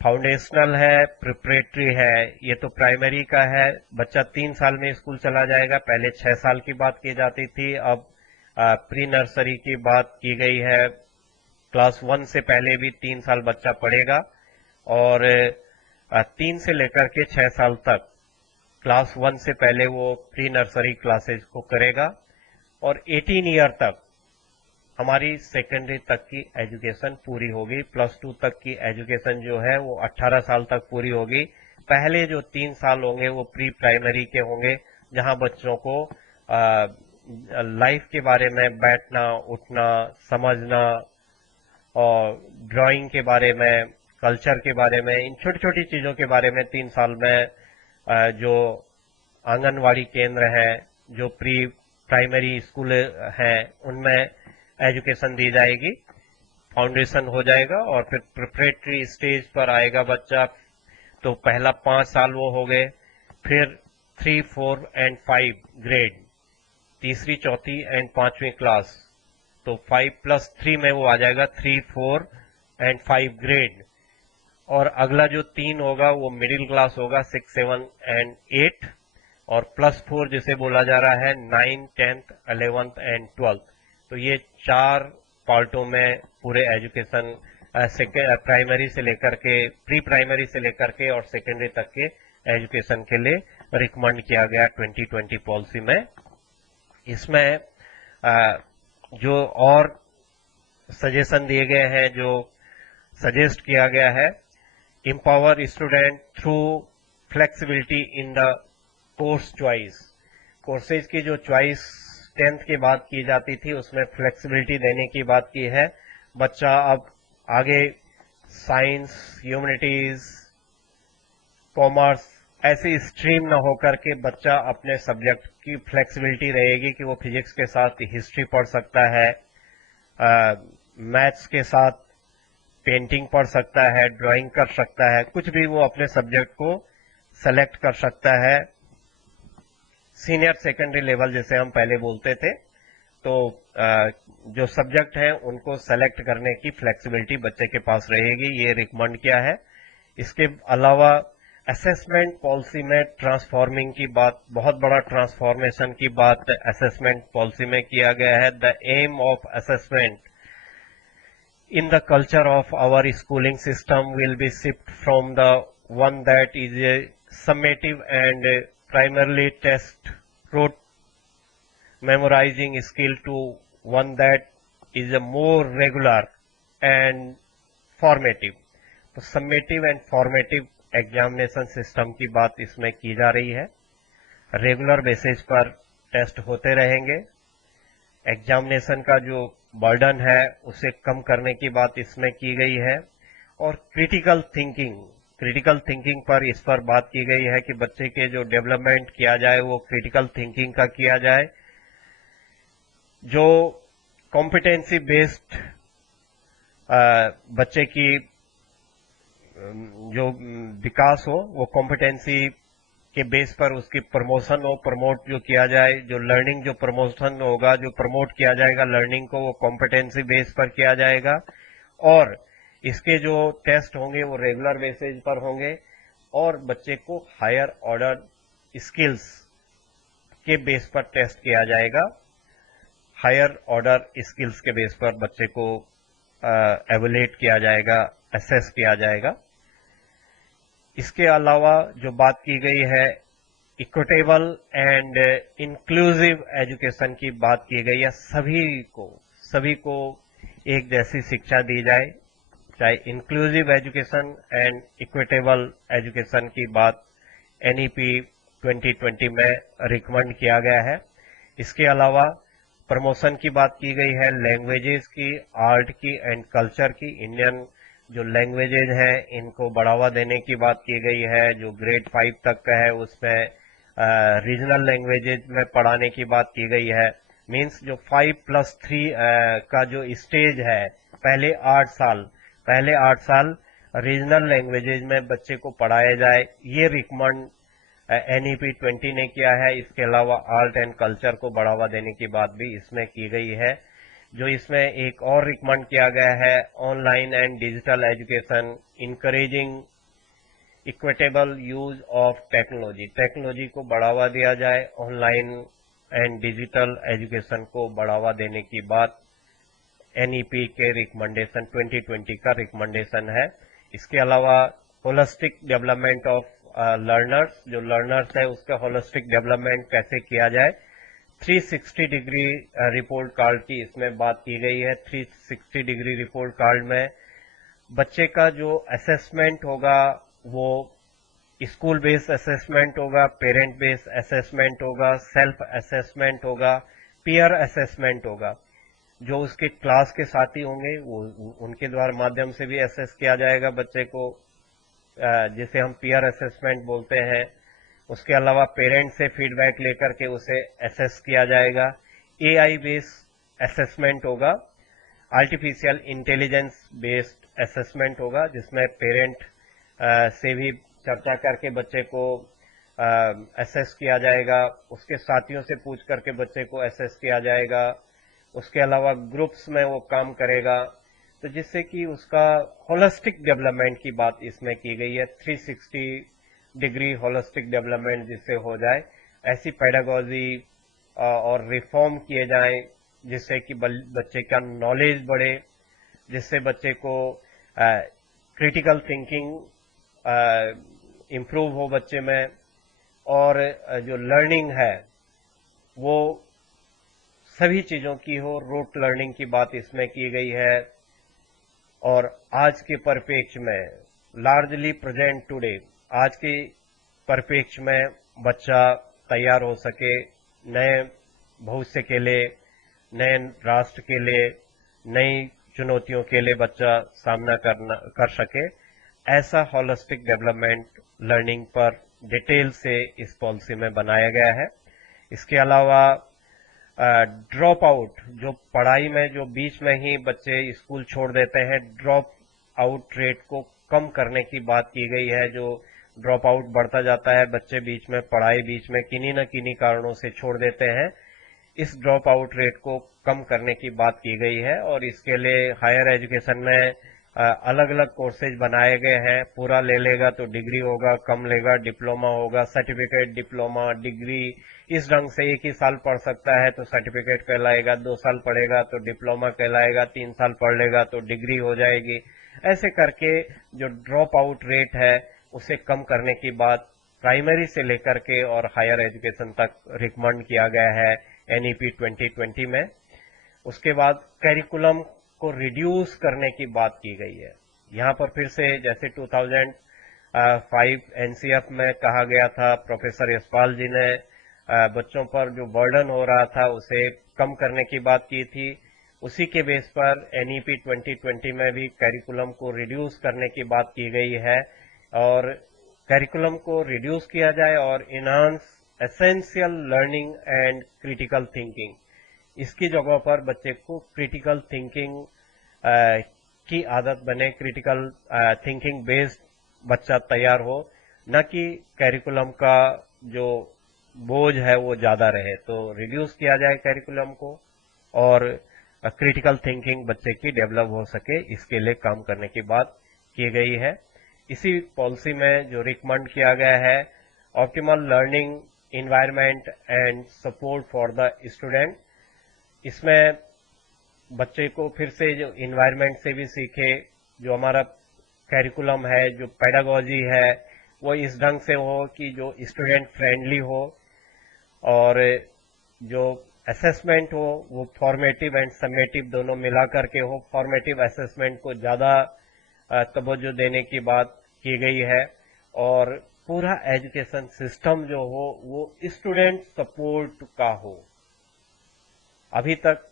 फाउंडेशनल है, प्रिपरेटरी है, ये तो प्राइमरी का है, बच्चा 3 साल में स्कूल चला जाएगा। पहले 6 साल की बात की जाती थी, अब प्री नर्सरी की बात की गई है। क्लास 1 से पहले भी 3 साल बच्चा पढ़ेगा और 3 से लेकर के 6 साल तक क्लास 1 से पहले वो प्री नर्सरी क्लासेज को करेगा और 18 ईयर तक हमारी सेकेंडरी तक की एजुकेशन पूरी होगी। +2 तक की एजुकेशन जो है वो 18 साल तक पूरी होगी। पहले जो 3 साल होंगे वो प्री प्राइमरी के होंगे, जहां बच्चों को लाइफ के बारे में, बैठना उठना समझना और ड्राइंग के बारे में, कल्चर के बारे में, इन छोटी छोटी चीजों के बारे में 3 साल में जो आंगनवाड़ी केंद्र हैं, जो प्री प्राइमरी स्कूल हैं, उनमें एजुकेशन दी जाएगी। फाउंडेशन हो जाएगा और फिर प्रिपरेटरी स्टेज पर आएगा बच्चा, तो पहला 5 साल वो हो गए, फिर 3, 4 एंड 5 ग्रेड, तीसरी, चौथी एंड 5वीं क्लास, तो 5+3 में वो आ जाएगा 3, 4 एंड 5 ग्रेड। और अगला जो 3 होगा वो मिडिल क्लास होगा, 6, 7 एंड 8, और +4 जिसे बोला जा रहा है 9, 10th, 11th एंड 12th। तो ये 4 पार्टों में पूरे एजुकेशन प्राइमरी से लेकर के, प्री प्राइमरी से लेकर के और सेकेंडरी तक के एजुकेशन के लिए रिकमेंड किया गया 2020 पॉलिसी में। इसमें जो और सजेशन दिए गए हैं, जो सजेस्ट किया गया है, empower student through flexibility in the course choice. Courses की जो चॉइस 10th की बात की जाती थी उसमें फ्लेक्सिबिलिटी देने की बात की है। बच्चा अब आगे साइंस, ह्यूमैनिटीज, कॉमर्स ऐसी स्ट्रीम ना होकर के बच्चा अपने सब्जेक्ट की फ्लेक्सिबिलिटी रहेगी कि वो फिजिक्स के साथ हिस्ट्री पढ़ सकता है, मैथ्स के साथ पेंटिंग पढ़ सकता है, ड्राइंग कर सकता है, कुछ भी वो अपने सब्जेक्ट को सेलेक्ट कर सकता है। सीनियर सेकेंडरी लेवल जैसे हम पहले बोलते थे, तो जो सब्जेक्ट हैं उनको सेलेक्ट करने की फ्लेक्सिबिलिटी बच्चे के पास रहेगी, ये रिकमेंड किया है। इसके अलावा असेसमेंट पॉलिसी में ट्रांसफॉर्मिंग की बात, बहुत बड़ा ट्रांसफॉर्मेशन की बात असेसमेंट पॉलिसी में किया गया है। The aim of assessment in the culture of our schooling system will be shift from the one that is a summative and primarily test rote memorizing skill to one that is a more regular and formative। तो summative and formative examination system की बात इसमें की जा रही है। Regular basis पर test होते रहेंगे। एग्जामिनेशन का जो बर्डन है उसे कम करने की बात इसमें की गई है। और क्रिटिकल थिंकिंग पर इस पर बात की गई है कि बच्चे के जो डेवलपमेंट किया जाए वो क्रिटिकल थिंकिंग का किया जाए। जो कॉम्पिटेंसी बेस्ड बच्चे की जो विकास हो वो कॉम्पिटेंसी के बेस पर उसकी प्रमोशन हो, प्रमोट जो किया जाए, जो लर्निंग जो प्रमोशन होगा, जो प्रमोट किया जाएगा लर्निंग को, वो कॉम्पिटेंसी बेस पर किया जाएगा। और इसके जो टेस्ट होंगे वो रेगुलर बेसिस पर होंगे और बच्चे को हायर ऑर्डर स्किल्स के बेस पर टेस्ट किया जाएगा। हायर ऑर्डर स्किल्स के बेस पर बच्चे को एवोलेट किया जाएगा, असेस किया जाएगा। इसके अलावा जो बात की गई है इक्विटेबल एंड इंक्लूसिव एजुकेशन की बात की गई है। सभी को एक जैसी शिक्षा दी जाए, चाहे inclusive education and equitable education की बात एनईपी 2020 में रिकमेंड किया गया है। इसके अलावा प्रमोशन की बात की गई है, लैंग्वेजेस की, आर्ट की एंड कल्चर की। इंडियन जो लैंग्वेजेज हैं इनको बढ़ावा देने की बात की गई है। जो ग्रेड 5 तक का है उसमें रीजनल लैंग्वेजेज में पढ़ाने की बात की गई है। मींस जो 5+3 का जो स्टेज है, पहले 8 साल रीजनल लैंग्वेजेज में बच्चे को पढ़ाया जाए, ये रिकमेंड एनईपी 20 ने किया है। इसके अलावा आर्ट एंड कल्चर को बढ़ावा देने की बात भी इसमें की गई है। जो इसमें एक और रिकमेंड किया गया है, online and digital education, encouraging equitable use of technology को बढ़ावा दिया जाए। ऑनलाइन एंड डिजिटल एजुकेशन को बढ़ावा देने की बात एनईपी के रिकमेंडेशन 2020 का रिकमेंडेशन है। इसके अलावा होलिस्टिक डेवलपमेंट ऑफ लर्नर्स, जो लर्नर्स है उसका होलिस्टिक डेवलपमेंट कैसे किया जाए, 360 डिग्री रिपोर्ट कार्ड की इसमें बात की गई है। 360 डिग्री रिपोर्ट कार्ड में बच्चे का जो असेसमेंट होगा वो स्कूल बेस्ड असेसमेंट होगा, पेरेंट बेस्ड असेसमेंट होगा, सेल्फ असेसमेंट होगा, पीयर असेसमेंट होगा। जो उसके क्लास के साथी होंगे वो उनके द्वारा माध्यम से भी असेस किया जाएगा बच्चे को, जिसे हम पीयर असेसमेंट बोलते हैं। उसके अलावा पेरेंट से फीडबैक लेकर के उसे असेस किया जाएगा। एआई बेस्ड असेसमेंट होगा, आर्टिफिशियल इंटेलिजेंस बेस्ड असेसमेंट होगा, जिसमें पेरेंट से भी चर्चा करके बच्चे को असेस किया जाएगा, उसके साथियों से पूछ करके बच्चे को असेस किया जाएगा। उसके अलावा ग्रुप्स में वो काम करेगा, तो जिससे कि उसका होलिस्टिक डेवलपमेंट की बात इसमें की गई है। 360 डिग्री होलिस्टिक डेवलपमेंट जिससे हो जाए, ऐसी पेडागोजी और रिफॉर्म किए जाएं जिससे कि बच्चे का नॉलेज बढ़े, जिससे बच्चे को क्रिटिकल थिंकिंग इम्प्रूव हो बच्चे में, और जो लर्निंग है वो सभी चीजों की हो, रूट लर्निंग की बात इसमें की गई है। और आज के परिप्रेक्ष्य में लार्जली प्रेजेंट टुडे, आज के परिप्रेक्ष्य में बच्चा तैयार हो सके, नए भविष्य के लिए, नए राष्ट्र के लिए, नई चुनौतियों के लिए बच्चा सामना कर सके, ऐसा होलिस्टिक डेवलपमेंट लर्निंग पर डिटेल से इस पॉलिसी में बनाया गया है। इसके अलावा ड्रॉप आउट, जो पढ़ाई में जो बीच में ही बच्चे स्कूल छोड़ देते हैं, ड्रॉप आउट रेट को कम करने की बात की गई है। जो ड्रॉप आउट बढ़ता जाता है, बच्चे बीच में पढ़ाई बीच में किन्हीं न किन्हीं कारणों से छोड़ देते हैं, इस ड्रॉप आउट रेट को कम करने की बात की गई है। और इसके लिए हायर एजुकेशन में अलग अलग कोर्सेज बनाए गए हैं। पूरा ले लेगा तो डिग्री होगा, कम लेगा डिप्लोमा होगा, सर्टिफिकेट, डिप्लोमा, डिग्री, इस ढंग से एक ही साल पढ़ सकता है तो सर्टिफिकेट कहलाएगा, 2 साल पढ़ेगा तो डिप्लोमा कहलाएगा, 3 साल पढ़ लेगा तो डिग्री हो जाएगी। ऐसे करके जो ड्रॉप आउट रेट है उसे कम करने की बात प्राइमरी से लेकर के और हायर एजुकेशन तक रिकमेंड किया गया है एनईपी 2020 में। उसके बाद कैरिकुलम को रिड्यूस करने की बात की गई है। यहाँ पर फिर से जैसे 2005 एनसीएफ में कहा गया था, प्रोफेसर यशपाल जी ने बच्चों पर जो बर्डन हो रहा था उसे कम करने की बात की थी। उसी के बेस पर एनईपी 2020 में भी कैरिकुलम को रिड्यूस करने की बात की गई है और कैरिकुलम को रिड्यूस किया जाए और enhance essential learning and critical thinking, इसकी जगह पर बच्चे को क्रिटिकल थिंकिंग की आदत बने, क्रिटिकल थिंकिंग बेस्ड बच्चा तैयार हो, न कि कैरिकुलम का जो बोझ है वो ज्यादा रहे। तो रिड्यूस किया जाए कैरिकुलम को और क्रिटिकल थिंकिंग बच्चे की डेवलप हो सके, इसके लिए काम करने की बात की गई है। इसी पॉलिसी में जो रिकमेंड किया गया है, optimal learning environment and support for the student, इसमें बच्चे को फिर से जो इन्वायरमेंट से भी सीखे, जो हमारा कैरिकुलम है, जो पेडागोजी है, वो इस ढंग से हो कि जो स्टूडेंट फ्रेंडली हो और जो असेसमेंट हो वो फॉर्मेटिव एंड समेटिव दोनों मिला करके हो। फॉर्मेटिव असेसमेंट को ज्यादा तवज्जो देने की बात की गई है और पूरा एजुकेशन सिस्टम जो हो वो स्टूडेंट सपोर्ट का हो। अभी तक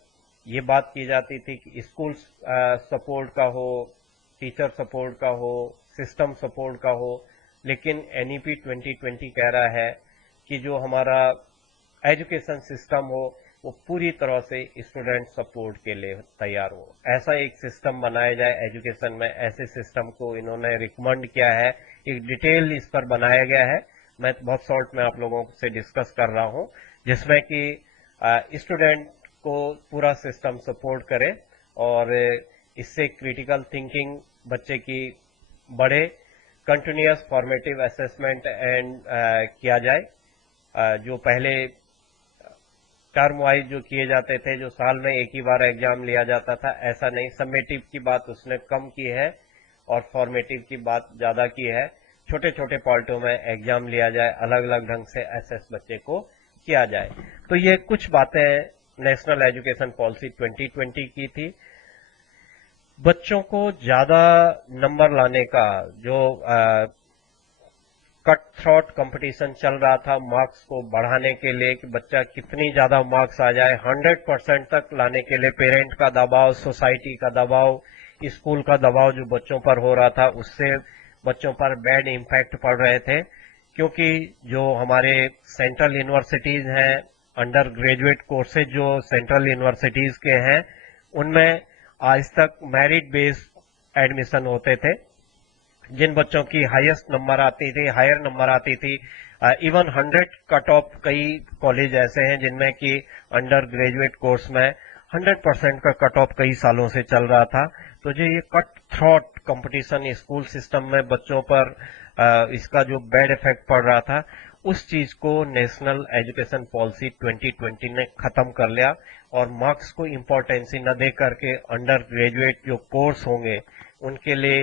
ये बात की जाती थी कि स्कूल सपोर्ट का हो, टीचर सपोर्ट का हो, सिस्टम सपोर्ट का हो, लेकिन एनईपी 2020 कह रहा है कि जो हमारा एजुकेशन सिस्टम हो वो पूरी तरह से स्टूडेंट सपोर्ट के लिए तैयार हो। ऐसा एक सिस्टम बनाया जाए एजुकेशन में, ऐसे सिस्टम को इन्होंने रिकमेंड किया है। एक डिटेल इस पर बनाया गया है, मैं बहुत शॉर्ट में आप लोगों से डिस्कस कर रहा हूं, जिसमें कि स्टूडेंट को पूरा सिस्टम सपोर्ट करे और इससे क्रिटिकल थिंकिंग बच्चे की बढ़े। कंटिन्यूअस फॉर्मेटिव असेसमेंट एंड किया जाए, जो पहले टर्म वाइज जो किए जाते थे, जो साल में एक ही बार एग्जाम लिया जाता था, ऐसा नहीं, समेटिव की बात उसने कम की है और फॉर्मेटिव की बात ज्यादा की है। छोटे छोटे पार्टों में एग्जाम लिया जाए, अलग अलग ढंग से एसेस बच्चे को किया जाए। तो ये कुछ बातें नेशनल एजुकेशन पॉलिसी 2020 की थी। बच्चों को ज्यादा नंबर लाने का जो कट थ्रॉट कंपटीशन चल रहा था, मार्क्स को बढ़ाने के लिए कि बच्चा कितनी ज्यादा मार्क्स आ जाए, 100% तक लाने के लिए पेरेंट का दबाव, सोसाइटी का दबाव, स्कूल का दबाव जो बच्चों पर हो रहा था, उससे बच्चों पर बैड इम्पैक्ट पड़ रहे थे। क्योंकि जो हमारे सेंट्रल यूनिवर्सिटीज हैं, अंडर ग्रेजुएट कोर्सेज जो सेंट्रल यूनिवर्सिटीज के हैं, उनमें आज तक मेरिट बेस्ड एडमिशन होते थे। जिन बच्चों की हाईएस्ट नंबर आती थी, हायर नंबर आती थी, इवन 100 कट ऑफ, कई कॉलेज ऐसे हैं जिनमें कि अंडर ग्रेजुएट कोर्स में 100% का कट ऑफ कई सालों से चल रहा था। तो जो ये cut throat competition school system में बच्चों पर इसका जो बैड इफेक्ट पड़ रहा था, उस चीज को नेशनल एजुकेशन पॉलिसी 2020 ने खत्म कर लिया और मार्क्स को इम्पोर्टेंसी न दे करके अंडर ग्रेजुएट जो कोर्स होंगे उनके लिए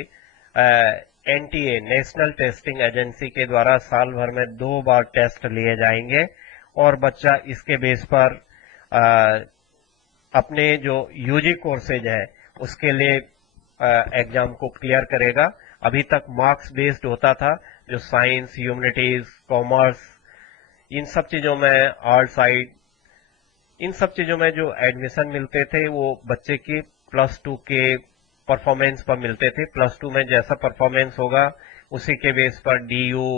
एनटीए, नेशनल टेस्टिंग एजेंसी के द्वारा साल भर में 2 बार टेस्ट लिए जाएंगे और बच्चा इसके बेस पर अपने जो यूजी कोर्सेज है उसके लिए एग्जाम को क्लियर करेगा। अभी तक मार्क्स बेस्ड होता था, जो साइंस, ह्यूमैनिटीज, कॉमर्स, इन सब चीजों में आर्ट साइड इन सब चीजों में जो एडमिशन मिलते थे वो बच्चे की +2 के परफॉर्मेंस पर मिलते थे। +2 में जैसा परफॉर्मेंस होगा उसी के बेस पर DU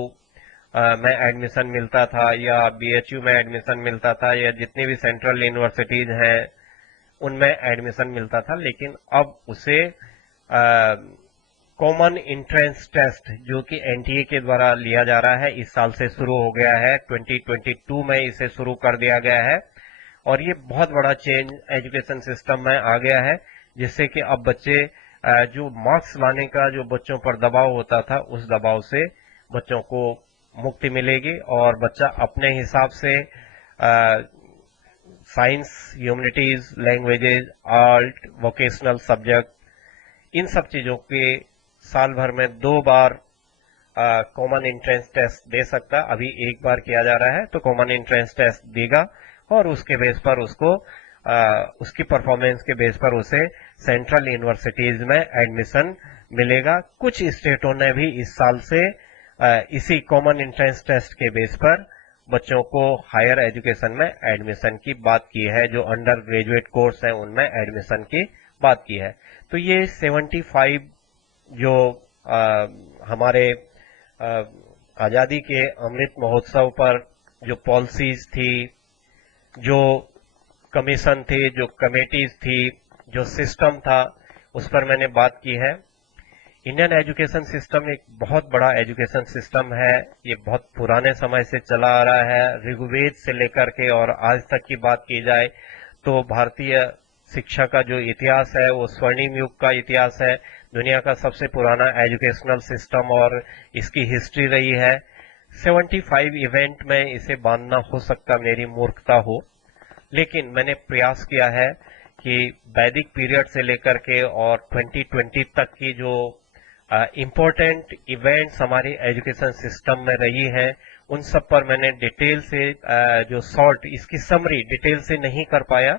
में एडमिशन मिलता था या BHU में एडमिशन मिलता था या जितनी भी सेंट्रल यूनिवर्सिटीज हैं उनमें एडमिशन मिलता था। लेकिन अब उसे कॉमन एंट्रेंस टेस्ट जो कि NTA के द्वारा लिया जा रहा है, इस साल से शुरू हो गया है। 2022 में इसे शुरू कर दिया गया है और ये बहुत बड़ा चेंज एजुकेशन सिस्टम में आ गया है, जिससे कि अब बच्चे जो मार्क्स लाने का जो बच्चों पर दबाव होता था उस दबाव से बच्चों को मुक्ति मिलेगी और बच्चा अपने हिसाब से science, humanities, languages, art, vocational subject, इन सब चीजों के साल भर में 2 बार कॉमन एंट्रेंस टेस्ट दे सकता। अभी एक बार किया जा रहा है, तो कॉमन एंट्रेंस टेस्ट देगा और उसके बेस पर उसको उसकी परफॉर्मेंस के बेस पर उसे सेंट्रल यूनिवर्सिटीज में एडमिशन मिलेगा। कुछ स्टेटों ने भी इस साल से इसी कॉमन एंट्रेंस टेस्ट के बेस पर बच्चों को हायर एजुकेशन में एडमिशन की बात की है, जो अंडर ग्रेजुएट कोर्स है उनमें एडमिशन की बात की है। तो ये 75 जो हमारे आजादी के अमृत महोत्सव पर जो पॉलिसीज थी, जो कमीशन थे, जो कमेटीज थी, जो सिस्टम था, उस पर मैंने बात की है। इंडियन एजुकेशन सिस्टम एक बहुत बड़ा एजुकेशन सिस्टम है। ये बहुत पुराने समय से चला आ रहा है। ऋग्वेद से लेकर के और आज तक की बात की जाए तो भारतीय शिक्षा का जो इतिहास है वो स्वर्णिम युग का इतिहास है। दुनिया का सबसे पुराना एजुकेशनल सिस्टम और इसकी हिस्ट्री रही है। 75 इवेंट में इसे बांधना हो सकता मेरी मूर्खता हो, लेकिन मैंने प्रयास किया है कि वैदिक पीरियड से लेकर के और 2020 तक की जो इम्पोर्टेंट इवेंट्स हमारी एजुकेशन सिस्टम में रही हैं, उन सब पर मैंने डिटेल से जो शॉर्ट इसकी समरी डिटेल से नहीं कर पाया,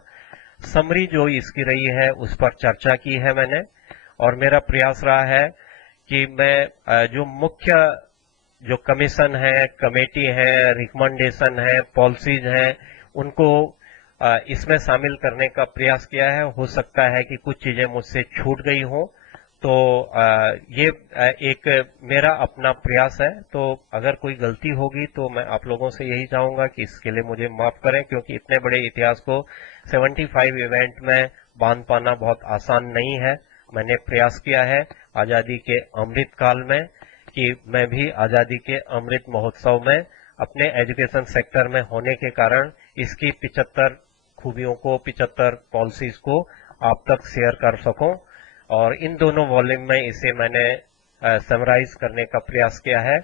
समरी जो इसकी रही है उस पर चर्चा की है मैंने। और मेरा प्रयास रहा है कि मैं जो मुख्य जो कमीशन है, कमेटी है, रिकमेंडेशन है, पॉलिसीज हैं, उनको इसमें शामिल करने का प्रयास किया है। हो सकता है कि कुछ चीजें मुझसे छूट गई हों, तो ये एक मेरा अपना प्रयास है। तो अगर कोई गलती होगी तो मैं आप लोगों से यही चाहूंगा कि इसके लिए मुझे माफ करें, क्योंकि इतने बड़े इतिहास को 75 इवेंट में बांध पाना बहुत आसान नहीं है। मैंने प्रयास किया है आजादी के अमृत काल में कि मैं भी आजादी के अमृत महोत्सव में अपने एजुकेशन सेक्टर में होने के कारण इसकी 75 खूबियों को, 75 पॉलिसीज को आप तक शेयर कर सकूं। और इन दोनों वॉल्यूम में इसे मैंने समराइज करने का प्रयास किया है।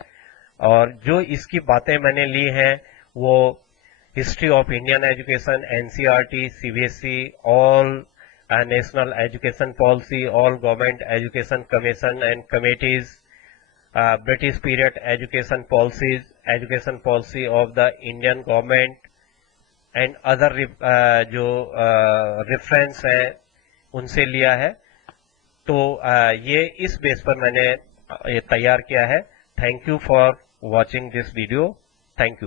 और जो इसकी बातें मैंने ली हैं वो history of Indian education, NCERT, CBSE, all national education policy, all government education commission and committees, British period education policies, education policy of the Indian government and other जो रेफरेंस है उनसे लिया है। तो ये इस बेस पर मैंने ये तैयार किया है। Thank you for watching this video. Thank you.